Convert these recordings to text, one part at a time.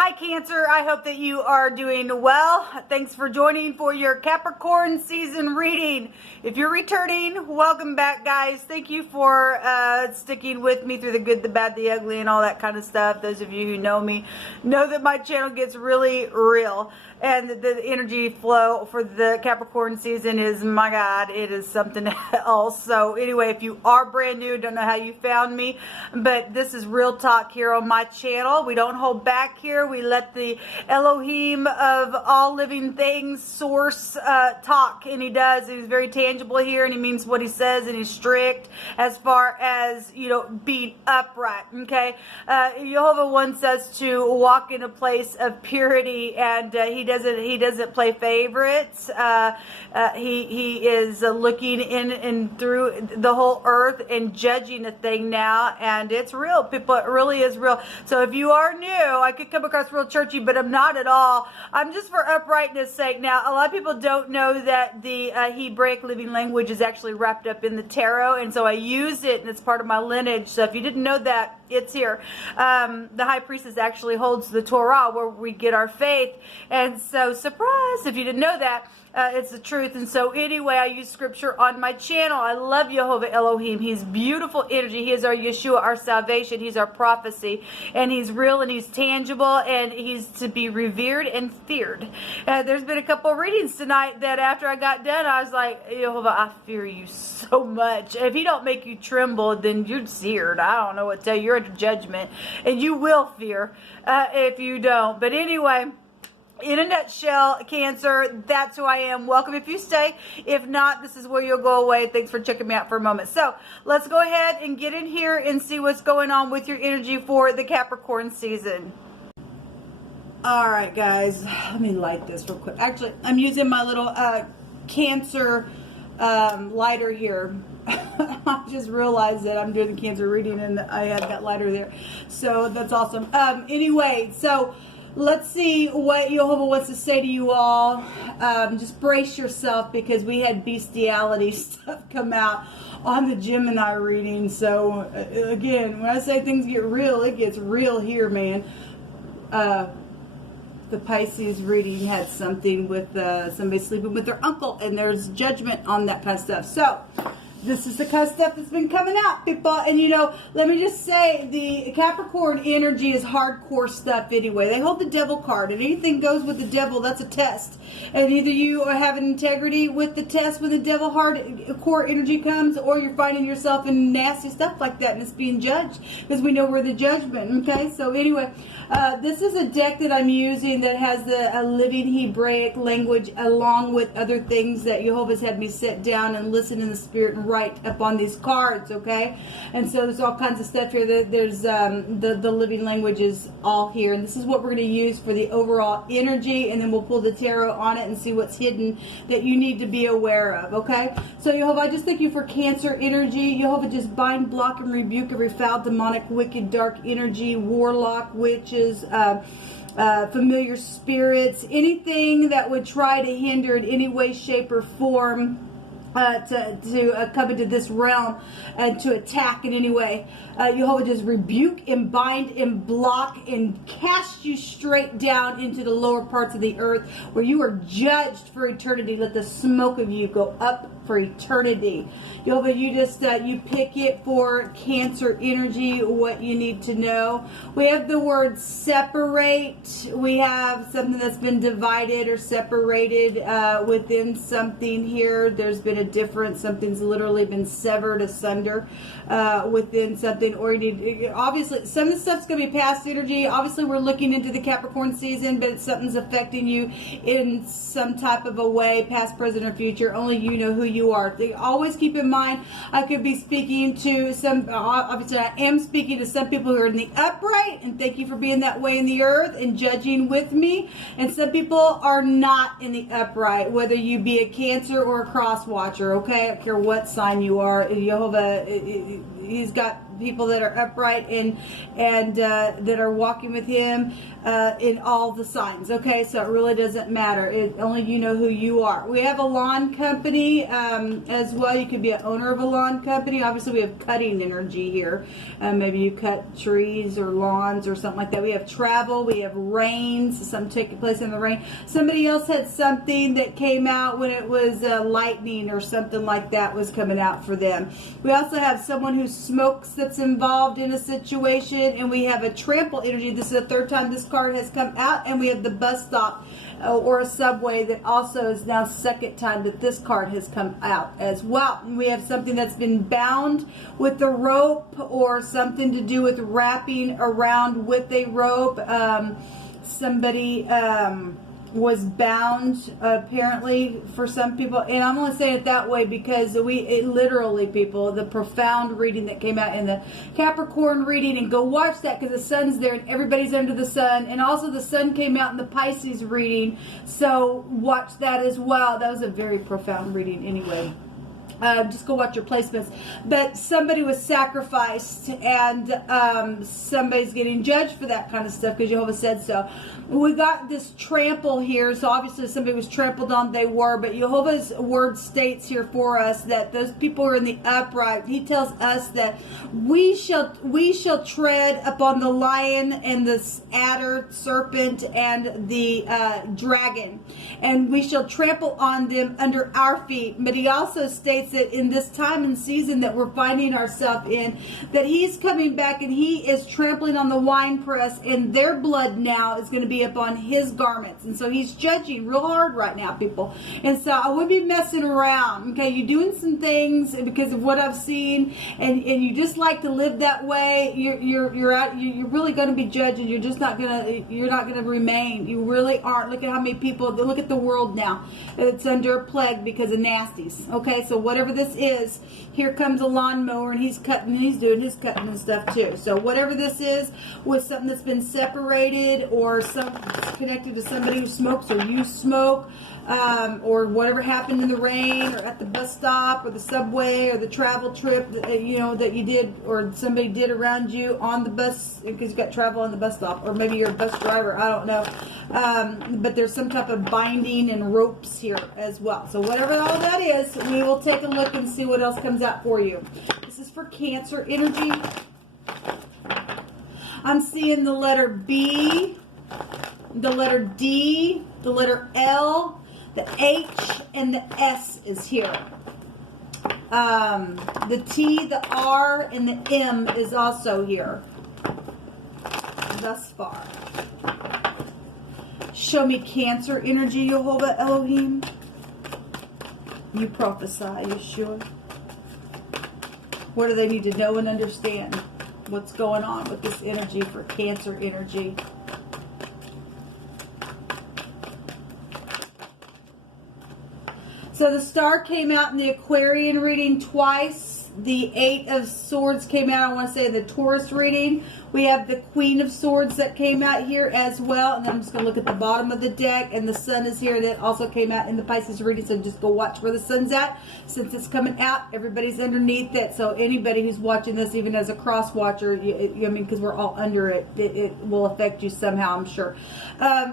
Hi Cancer, I hope that you are doing well. Thanks for joining for your Capricorn season reading. If you're returning, welcome back guys. Thank you for sticking with me through the good, the bad, the ugly and all that kind of stuff. Those of you who know me know that my channel gets really real. And the energy flow for the Capricorn season is, my God, it is something else. So anyway, if you are brand new, don't know how you found me, but this is real talk here on my channel. We don't hold back here. We let the Elohim of all living things, source, talk, and he does. He's very tangible here, and he means what he says, and he's strict as far as, you know, being upright. Okay, Jehovah wants us to walk in a place of purity, and he doesn't play favorites. He is looking in and through the whole earth and judging a thing now, and it's real, people. It really is real. So if you are new, I could come across real churchy, but I'm not at all. I'm just for uprightness sake. Now, a lot of people don't know that the Hebraic living language is actually wrapped up in the tarot, and so I use it, and it's part of my lineage. So if you didn't know that, it's here. The high priestess actually holds the Torah, where we get our faith, and so surprise if you didn't know that. It's the truth. And so anyway, I use scripture on my channel. I love Jehovah Elohim. He's beautiful energy. He is our Yeshua, our salvation. He's our prophecy, and he's real, and he's tangible, and he's to be revered and feared. There's been a couple of readings tonight that after I got done, I was like, Jehovah, I fear you so much. If he don't make you tremble, then you're seared. I don't know what to tell you. You're under judgment, and you will fear if you don't. But anyway, in a nutshell, Cancer, that's who I am. Welcome if you stay. If not, this is where you'll go away. Thanks for checking me out for a moment. So let's go ahead and get in here and see what's going on with your energy for the Capricorn season. All right, guys, let me light this real quick. Actually, I'm using my little Cancer lighter here. I just realized that I'm doing the Cancer reading and I had that lighter there. So that's awesome. Anyway, so let's see what Jehovah wants to say to you all. Just brace yourself, because we had bestiality stuff come out on the Gemini reading. So again, when I say things get real, it gets real here, man. The Pisces reading had something with somebody sleeping with their uncle, and there's judgment on that kind of stuff. So this is the kind of stuff that's been coming out, people. And, you know, let me just say, the Capricorn energy is hardcore stuff anyway. They hold the devil card, and anything goes with the devil, that's a test. And either you have an integrity with the test when the devil hardcore energy comes, or you're finding yourself in nasty stuff like that, and it's being judged, because we know we're the judgment, okay? So anyway, this is a deck that I'm using that has the living Hebraic language, along with other things that Jehovah's had me sit down and listen in the spirit and write up on these cards, okay? And so there's all kinds of stuff here. There's the living language is all here, and this is what we're going to use for the overall energy, and then we'll pull the tarot on it and see what's hidden that you need to be aware of, okay? So Jehovah, I just thank you for Cancer energy. Jehovah, just bind, block, and rebuke every foul, demonic, wicked, dark energy, warlock, witches, familiar spirits, anything that would try to hinder in any way, shape, or form to come into this realm and to attack in any way. Jehovah, just rebuke and bind and block and cast you straight down into the lower parts of the earth, where you are judged for eternity. Let the smoke of you go up for eternity. Jehovah, you just you pick it for Cancer energy, what you need to know. We have the word separate. We have something that's been divided or separated within something here. There's been a difference. Something's literally been severed asunder within something. Or you need, obviously, some of the stuff's going to be past energy. Obviously, we're looking into the Capricorn season, but something's affecting you in some type of a way, past, present, or future. Only you know who you are. Always keep in mind, I could be speaking to some, obviously I am speaking to some people who are in the upright, and thank you for being that way in the earth and judging with me. And some people are not in the upright, whether you be a Cancer or a cross watcher, okay? I don't care what sign you are. Jehovah, he's got people that are upright and that are walking with him in all the signs. Okay, so it really doesn't matter. Only you know who you are. We have a lawn company as well. You could be an owner of a lawn company. Obviously, we have cutting energy here. Maybe you cut trees or lawns or something like that. We have travel. We have rains. Something taking place in the rain. Somebody else had something that came out when it was lightning or something like that was coming out for them. We also have someone who smokes that's involved in a situation, and we have a trample energy. This is the third time this card has come out, and we have the bus stop or a subway that also is now second time that this card has come out as well. And we have something that's been bound with the rope or something to do with wrapping around with a rope. Somebody was bound apparently for some people, and I'm only saying it that way because literally, people, the profound reading that came out in the Capricorn reading, and go watch that because the sun's there and everybody's under the sun, and also the sun came out in the Pisces reading, so watch that as well. That was a very profound reading anyway. Just go watch your placements. But somebody was sacrificed, and somebody's getting judged for that kind of stuff because Jehovah said so. We got this trample here, so obviously somebody was trampled on, they were, but Jehovah's word states here for us that those people are in the upright. He tells us that we shall tread upon the lion and the adder, serpent, and the dragon, and we shall trample on them under our feet. But he also states that in this time and season that we're finding ourselves in, that he's coming back and he is trampling on the winepress, and their blood now is going to be upon his garments. And so he's judging real hard right now, people. And so I wouldn't be messing around. Okay, you're doing some things because of what I've seen, and you just like to live that way. You're really going to be judged, and you're not going to remain. You really aren't. Look at how many people. Look at the world now. It's under a plague because of nasties. Okay, so whatever this is, here comes a lawnmower, and he's cutting, and he's doing his cutting and stuff too. So whatever this is, with something that's been separated or some connected to somebody who smokes, or you smoke, or whatever happened in the rain or at the bus stop or the subway or the travel trip that, that you did or somebody did around you on the bus, because you got travel on the bus stop, or maybe you're a bus driver, I don't know, but there's some type of binding and ropes here as well. So whatever all that is, we will take a look and see what else comes out for you. This is for Cancer energy. I'm seeing the letter B, the letter D, the letter L, the H, and the S is here. The T, the R, and the M is also here thus far. Show me Cancer energy, Jehovah Elohim. You prophesy, you sure? What do they need to know and understand? What's going on with this energy for Cancer energy? So the star came out in the Aquarian reading twice. The Eight of Swords came out, I want to say, the Taurus reading. We have the Queen of Swords that came out here as well. And then I'm just going to look at the bottom of the deck. And the Sun is here that also came out in the Pisces reading. So just go watch where the Sun's at. Since it's coming out, everybody's underneath it. So anybody who's watching this, even as a cross watcher, because we're all under it, it will affect you somehow, I'm sure.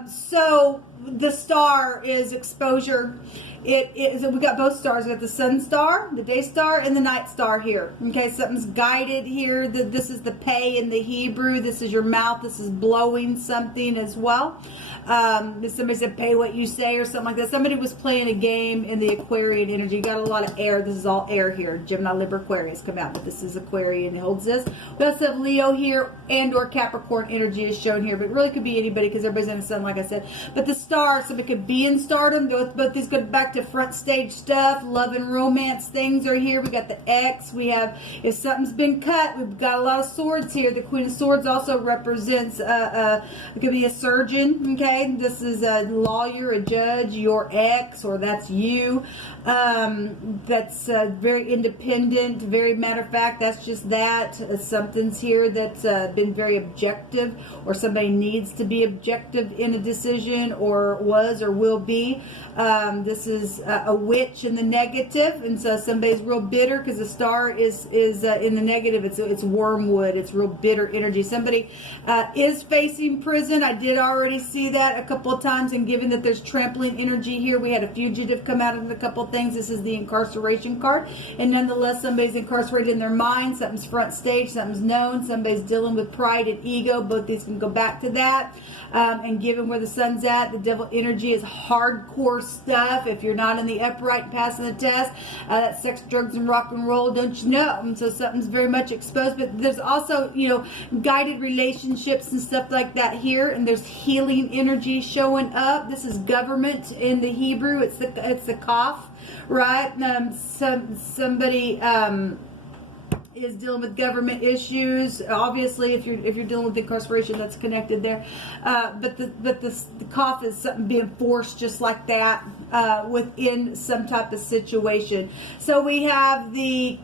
So the star is exposure. We got both stars. We got the sun star, the day star, and the night star here. Okay, something's guided here. This is the pay in the Hebrew. This is your mouth. This is blowing something as well. Somebody said pay what you say or something like that. Somebody was playing a game in the Aquarian energy. You got a lot of air. This is all air here. Gemini, Libra, Aquarius come out, but this is Aquarian. It holds this. We also have Leo here, and or Capricorn energy is shown here, but it really could be anybody because everybody's in the sun, like I said. But the star, somebody could be in stardom. Both these go back to front stage stuff. Love and romance things are here. We got the X. We have, if something's been cut, we've got a lot of swords here. The Queen of Swords also represents, it could be a surgeon, okay? This is a lawyer, a judge, your ex, or that's you. That's very independent, very matter of fact, that's just that. Something's here that's been very objective, or somebody needs to be objective in a decision, or was or will be. This is a witch in the negative, and so somebody's real bitter because the star is in the negative. It's wormwood. It's real bitter energy. Somebody is facing prison. I did already see that a couple of times, and given that there's trampling energy here, we had a fugitive come out of a couple of things. This is the incarceration card, and nonetheless, somebody's incarcerated in their mind. Something's front stage. Something's known. Somebody's dealing with pride and ego. Both these can go back to that. And given where the sun's at, the devil energy is hardcore stuff. If you're not in the upright and passing the test, that's sex, drugs, and rock and roll, don't you know? And so something's very much exposed. But there's also, you know, guided relationships and stuff like that here. And there's healing energy showing up. This is government in the Hebrew. It's the kaf, right? Somebody is dealing with government issues. Obviously, if you're dealing with incarceration, that's connected there. But the cough is something being forced just like that within some type of situation. So we have the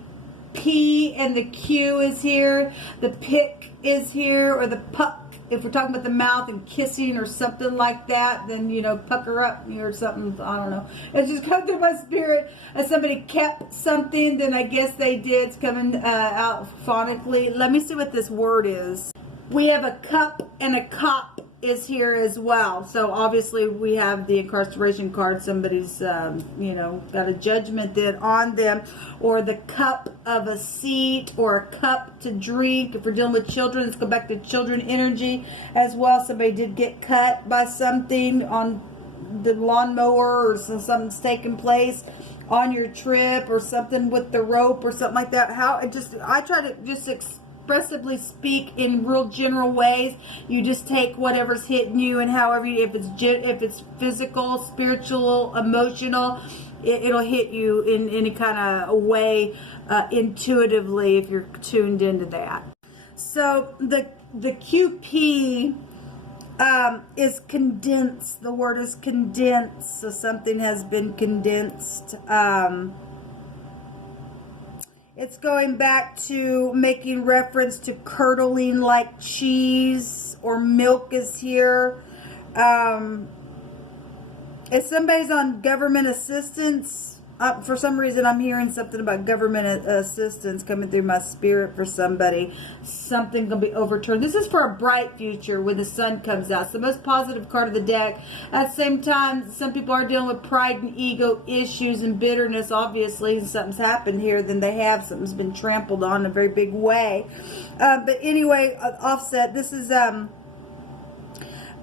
P and the Q is here. The pick is here, or the puck. If we're talking about the mouth and kissing or something like that, then, you know, pucker up or something. I don't know. It's just come through my spirit. If somebody kept something, then I guess they did. It's coming out phonically. Let me see what this word is. We have a cup and a cop is here as well. So obviously we have the incarceration card. Somebody's, you know, got a judgment then on them, or the cup of a seat, or a cup to drink. If we're dealing with children, let's go back to children energy as well. Somebody did get cut by something on the lawnmower, or something's taking place on your trip, or something with the rope or something like that. I try to just expressively speak in real general ways. You just take whatever's hitting you, and however if it's physical, spiritual, emotional, it'll hit you in any kind of way intuitively if you're tuned into that. So the QP is condensed. The word is condensed. So something has been condensed. It's going back to making reference to curdling like cheese, or milk is here. If somebody's on government assistance, for some reason I'm hearing something about government assistance coming through my spirit for somebody. Something going to be overturned. This is for a bright future when the sun comes out. It's the most positive card of the deck. At the same time, some people are dealing with pride and ego issues and bitterness. Obviously, something's happened here, then they have. Something's been trampled on in a very big way. But anyway, offset. This is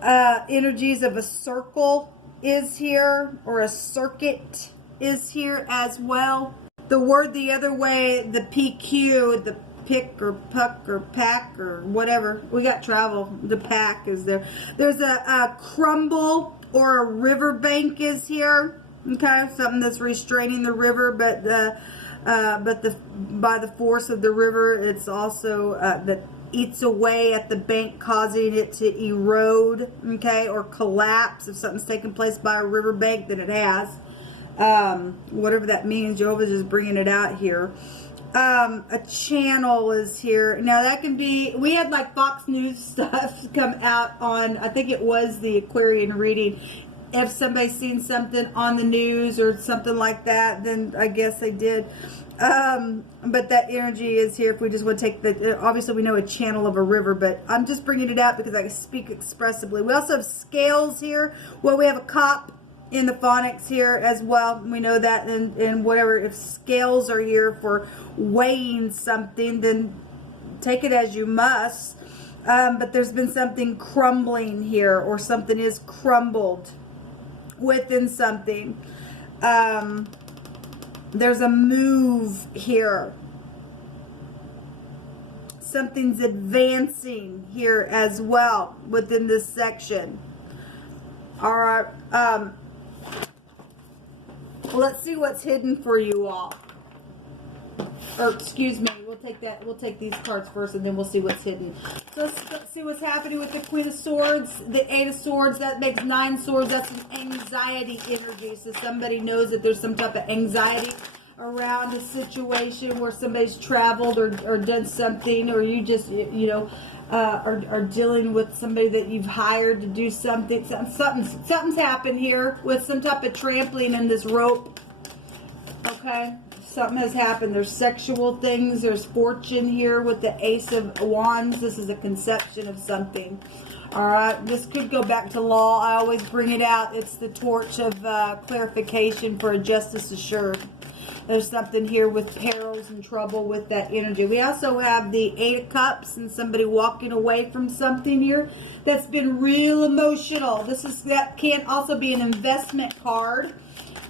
energies of a circle is here, or a circuit is here as well. The word the other way, the PQ, the pick or puck or pack or whatever. We got travel. The pack is there. There's a crumble, or a riverbank is here. Okay, something that's restraining the river, but by the force of the river, it's also that eats away at the bank, causing it to erode, okay, or collapse. If something's taking place by a riverbank, then it has. Whatever that means, Jehovah's just bringing it out here. A channel is here. Now that can be, we had like Fox News stuff come out on, I think it was the Aquarian reading. If somebody's seen something on the news or something like that, then I guess they did. But that energy is here. If we just want to take the, obviously we know a channel of a river, but I'm just bringing it out because I speak expressively. We also have scales here. Well, we have a cop in the phonics here as well. We know that, and whatever, if scales are here for weighing something, then take it as you must. But there's been something crumbling here, or something is crumbled within something. There's a move here. Something's advancing here as well within this section. All right. Let's see what's hidden for you all. or excuse me, we'll take these cards first and then we'll see what's hidden. So let's see what's happening with the Queen of Swords, the Eight of Swords. That makes 9 swords. That's an anxiety energy. So somebody knows that there's some type of anxiety around a situation where somebody's traveled or done something, or you just, you know, are dealing with somebody that you've hired to do something. Something's happened here with some type of trampling in this rope. Okay, something has happened. There's sexual things. There's fortune here with the Ace of Wands. This is a conception of something. All right, this could go back to law. I always bring it out. It's the torch of clarification for a justice assured. There's something here with perils and trouble with that energy. We also have the Eight of Cups and somebody walking away from something here that's been real emotional. That can also be an investment card.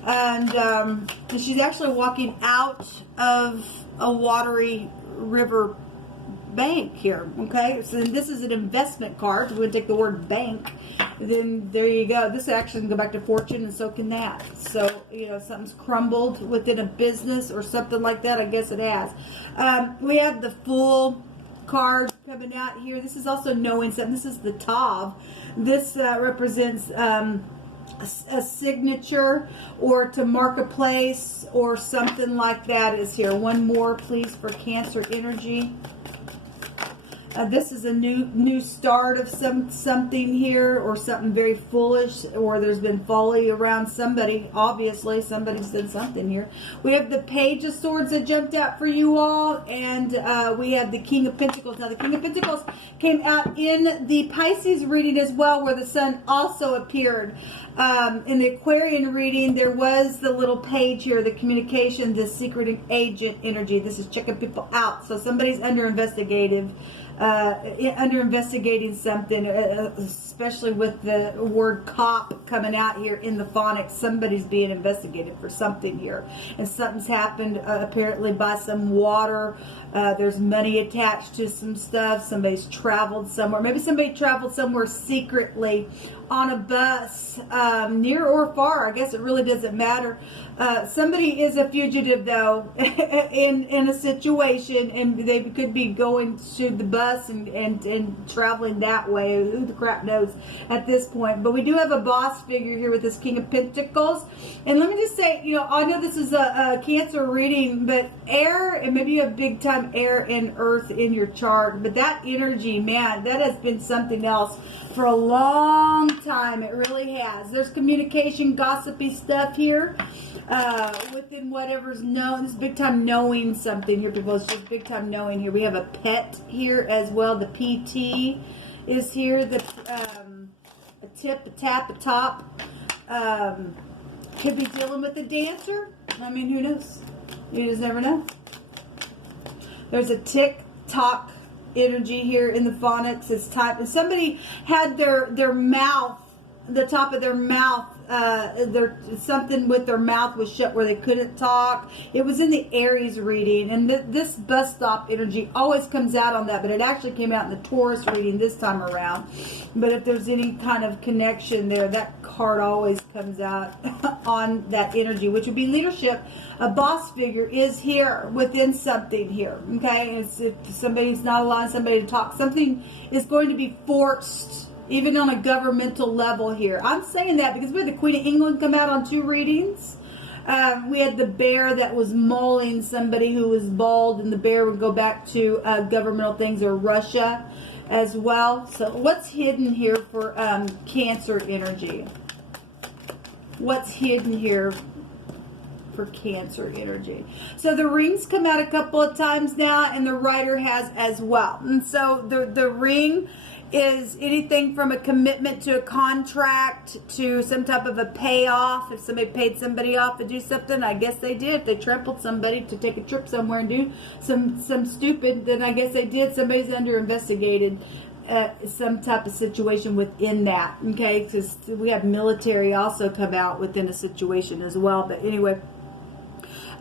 And she's actually walking out of a watery river bank here. Okay, so this is an investment card. We're going to take the word bank. Then there you go. This actually can go back to fortune, and so can that. So, you know, something's crumbled within a business or something like that. I guess it has. We have the Fool card coming out here. This is also knowing something. This is the Tav. This represents a signature, or to mark a place, or something like that is here. One more, please, for Cancer energy. This is a new start of something here, or something very foolish, or there's been folly around somebody. Obviously, somebody's done something here. We have the Page of Swords that jumped out for you all, and we have the King of Pentacles. Now, the King of Pentacles came out in the Pisces reading as well, where the Sun also appeared. In the Aquarian reading, there was the little page here, the communication, the secret agent energy. This is checking people out. So somebody's under investigating something, especially with the word cop coming out here in the phonics. Somebody's being investigated for something here, and something's happened apparently by some water. There's money attached to some stuff. Somebody's traveled somewhere. Maybe somebody traveled somewhere secretly on a bus, near or far. I guess it really doesn't matter. Somebody is a fugitive, though, in a situation, and they could be going to the bus and traveling that way. Who the crap knows at this point? But we do have a boss figure here with this King of Pentacles. And let me just say, you know, I know this is a Cancer reading, but air, and maybe you have big time air and earth in your chart, but that energy, man, that has been something else for a long time. It really has. There's communication, gossipy stuff here within whatever's known. This is big time knowing something here, people. It's just big time knowing here. We have a pet here as well. The PT is here. The a tip, a tap, a top. Could be dealing with a dancer. I mean, who knows? You just never know. There's a tick-tock energy here in the phonics. It's type. Somebody had their mouth, the top of their mouth, something with their mouth was shut where they couldn't talk. It was in the Aries reading, and this bus stop energy always comes out on that, but it actually came out in the Taurus reading this time around. But if there's any kind of connection there, that card always comes out on that energy, which would be leadership. A boss figure is here within something here, okay? If somebody's not allowing somebody to talk, something is going to be forced, even on a governmental level here. I'm saying that because we had the Queen of England come out on 2 readings. We had the bear that was mauling somebody who was bald, and the bear would go back to governmental things, or Russia as well. So what's hidden here for Cancer energy? What's hidden here for Cancer energy? So the rings come out a couple of times now, and the Rider has as well. And so the ring is anything from a commitment to a contract to some type of a payoff. If somebody paid somebody off to do something, I guess they did. If they trampled somebody to take a trip somewhere and do some stupid, then I guess they did. Somebody's under investigated. Some type of situation within that, okay? Because we have military also come out within a situation as well. But anyway,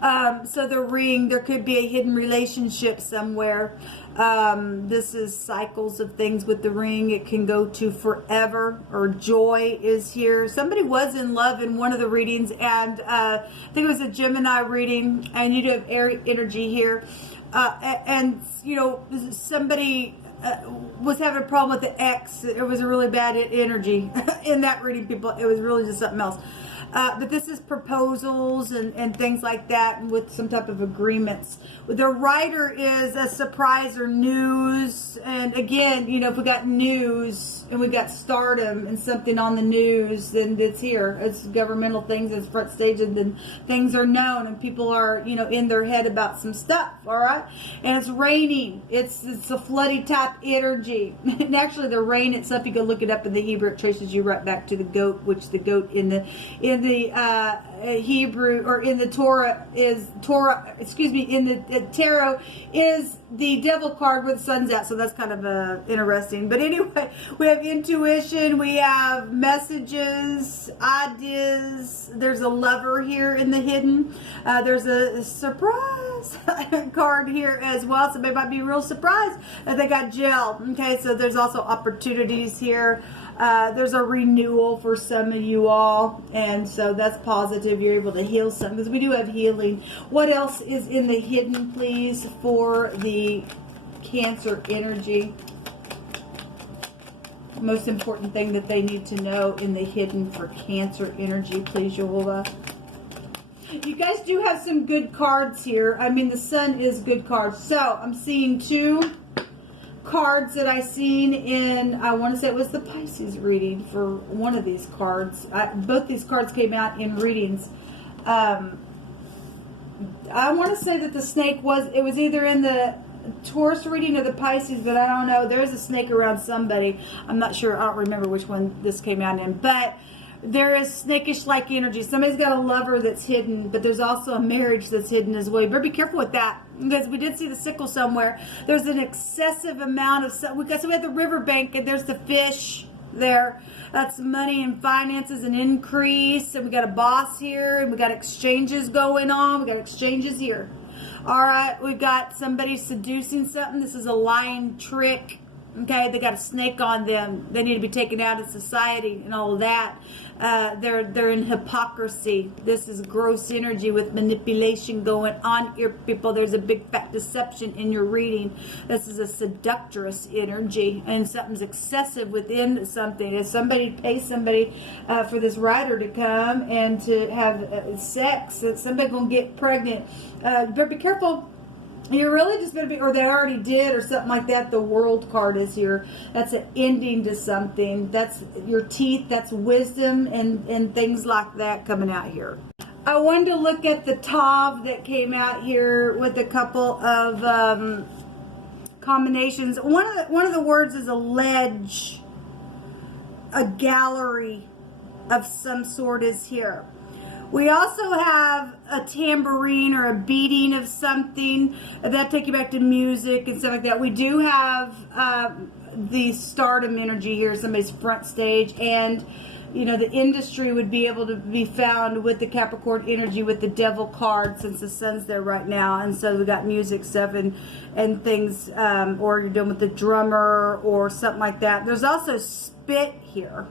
So the ring, there could be a hidden relationship somewhere. This is cycles of things with the ring. It can go to forever, or joy is here. Somebody was in love in one of the readings, and I think it was a Gemini reading, and you do have Aries energy here. And, you know, somebody was having a problem with the ex. It was a really bad energy in that reading, people. It was really just something else. But this is proposals and things like that, with some type of agreements. The writer is a surprise or news. And again, you know, if we got news and we got stardom and something on the news, then it's here. It's governmental things, it's front stage, and then things are known and people are, you know, in their head about some stuff, all right? And it's raining. It's a floody type energy. And actually the rain itself, you go look it up in the Hebrew, it traces you right back to the goat, which the goat in the Hebrew, or in the in the tarot is the devil card where the sun's at. So that's kind of interesting. But anyway, we have intuition, we have messages, ideas. There's a lover here in the hidden. There's a surprise card here as well. Somebody might be real surprised that they got gel. Okay, so there's also opportunities here. There's a renewal for some of you all, and so that's positive. You're able to heal some, because we do have healing. What else is in the hidden, please, for the Cancer energy? Most important thing that they need to know in the hidden for Cancer energy, please, Jehovah. You guys do have some good cards here. I mean, the Sun is good cards. So I'm seeing two cards that I seen in, I want to say it was the Pisces reading for one of these cards. Both these cards came out in readings. I want to say that the snake was either in the Taurus reading or the Pisces, but I don't know. There's a snake around somebody. I'm not sure. I don't remember which one this came out in, but there is snakish-like energy. Somebody's got a lover that's hidden, but there's also a marriage that's hidden as well. You better be careful with that, because we did see the sickle somewhere. There's an excessive amount of, so we have the riverbank, and there's the fish there. That's money and finances and increase. And we got a boss here, and we got exchanges going on. We got exchanges here. All right, we got somebody seducing something. This is a lying trick. Okay, they got a snake on them. They need to be taken out of society and all of that. They're in hypocrisy. This is gross energy with manipulation going on here, people. There's a big fat deception in your reading. This is a seductress energy, and something's excessive within something. If somebody pays somebody for this writer to come and to have sex, somebody's going to get pregnant. Better be careful. You're really just going to be, or they already did, or something like that. The World card is here. That's an ending to something. That's your teeth. That's wisdom and things like that coming out here. I wanted to look at the Tav that came out here with a couple of combinations. One of the words is a ledge, a gallery of some sort is here. We also have a tambourine or a beating of something. That take you back to music and stuff like that. We do have the stardom energy here, somebody's front stage. And, you know, the industry would be able to be found with the Capricorn energy with the devil card, since the sun's there right now. And so we got music stuff and things, or you're dealing with the drummer or something like that. There's also spit here.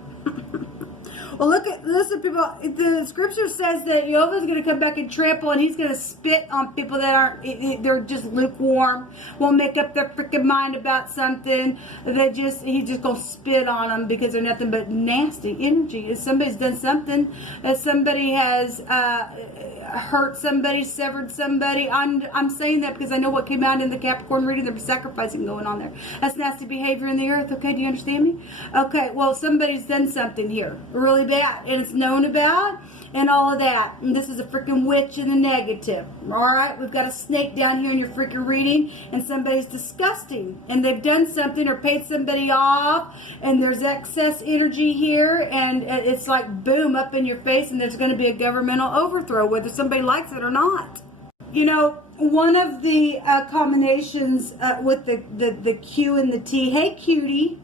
Well, listen, people, the scripture says that Jehovah's going to come back and trample, and he's going to spit on people that aren't, they're just lukewarm, won't make up their freaking mind about something. He's just going to spit on them because they're nothing but nasty energy. If somebody's done something, if somebody has hurt somebody, severed somebody, I'm saying that because I know what came out in the Capricorn reading. There's sacrificing going on there. That's nasty behavior in the earth. Okay, do you understand me? Okay, well, somebody's done something here really bad, and it's known about, and all of that. And this is a freaking witch in the negative. All right, we've got a snake down here in your freaking reading, and somebody's disgusting, and they've done something or paid somebody off, and there's excess energy here, and it's like boom up in your face, and there's going to be a governmental overthrow, whether somebody likes it or not. You know, one of the combinations with the Q and the T, hey cutie.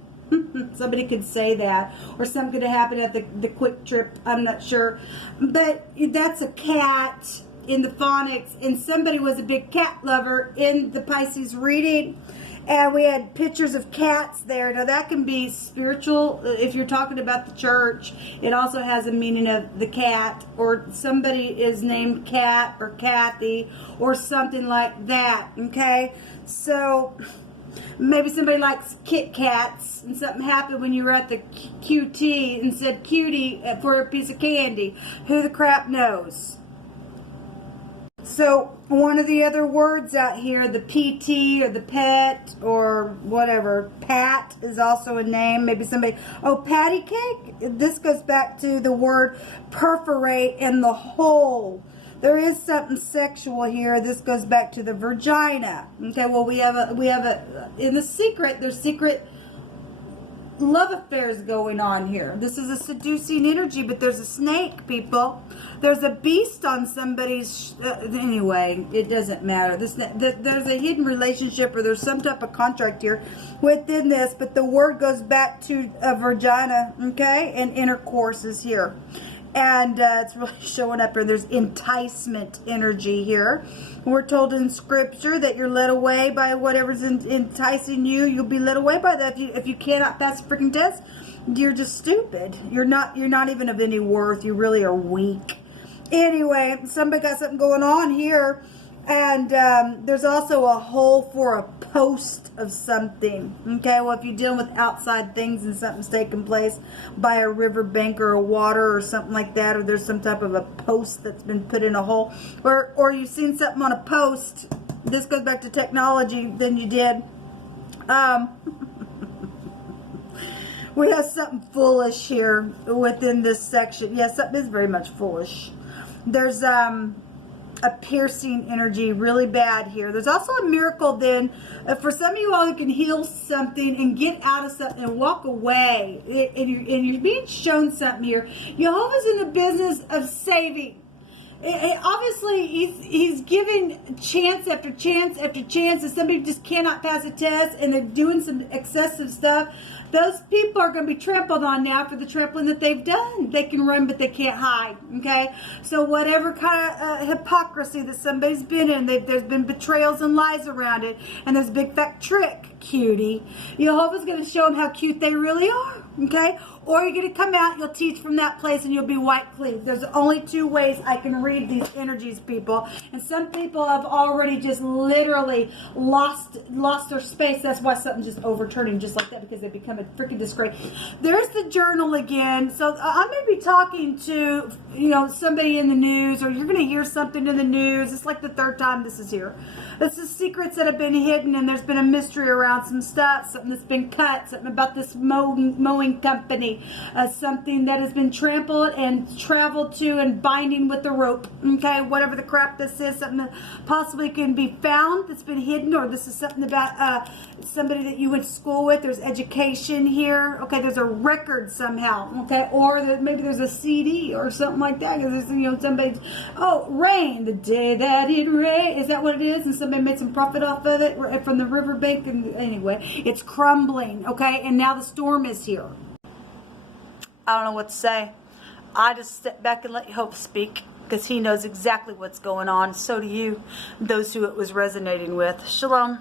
Somebody could say that, or something could happen at the quick trip. I'm not sure, but that's a cat in the phonics, and somebody was a big cat lover in the Pisces reading, and we had pictures of cats there. Now that can be spiritual if you're talking about the church. It also has a meaning of the cat, or somebody is named Cat or Kathy or something like that. Okay, so maybe somebody likes Kit Kats and something happened when you were at the QT and said cutie for a piece of candy. Who the crap knows? So one of the other words out here, the PT or the pet or whatever, Pat is also a name. Maybe somebody, oh, patty cake. This goes back to the word perforate in the hole. There is something sexual here. This goes back to the vagina. Okay, well we have a in the secret, there's secret love affairs going on here. This is a seducing energy, but there's a snake, people. There's a beast on somebody's anyway, it doesn't matter. There's a hidden relationship, or there's some type of contract here within this, but the word goes back to a vagina, okay, and intercourse is here. And it's really showing up here. There's enticement energy here. We're told in scripture that you're led away by whatever's enticing you. You'll be led away by that. If you cannot pass a freaking test, you're just stupid. You're not even of any worth. You really are weak. Anyway, somebody got something going on here. And there's also a hole for a post of something. Okay, well, if you're dealing with outside things and something's taking place by a riverbank or a water or something like that, or there's some type of a post that's been put in a hole, or you've seen something on a post. This goes back to technology than you did. We have something foolish here within this section. Yes, something is very much foolish. There's a piercing energy really bad here. There's also a miracle then for some of you all who can heal something and get out of something and walk away, and you're being shown something here. Jehovah's in the business of saving. Obviously he's giving chance after chance after chance. If somebody just cannot pass a test and they're doing some excessive stuff, those people are going to be trampled on now for the trampling that they've done. They can run, but they can't hide. Okay, so whatever kind of hypocrisy that somebody's been in, there's been betrayals and lies around it, and there's a big fat trick, cutie. Jehovah's going to show them how cute they really are. Okay, or you're going to come out, you'll teach from that place, and you'll be white clean. There's only two ways I can read these energies, people. And some people have already just literally lost their space. That's why something's just overturning just like that, because they become a freaking disgrace. There's the journal again. So I may be talking to, somebody in the news, or you're going to hear something in the news. It's like the third time this is here. This is secrets that have been hidden, and there's been a mystery around some stuff, something that's been cut, something about this mowing company, something that has been trampled and traveled to and binding with the rope. Okay, whatever the crap this is, something that possibly can be found that's been hidden, or this is something about somebody that you went to school with. There's education here. Okay, there's a record somehow. Okay, or maybe there's a CD or something like that, because there's somebody, rain, the day that it rained. Is that what it is? And somebody made some profit off of it from the riverbank, and anyway, it's crumbling. Okay, and now the storm is here. I don't know what to say. I just step back and let Hope speak, because he knows exactly what's going on. So do you, those who it was resonating with. Shalom.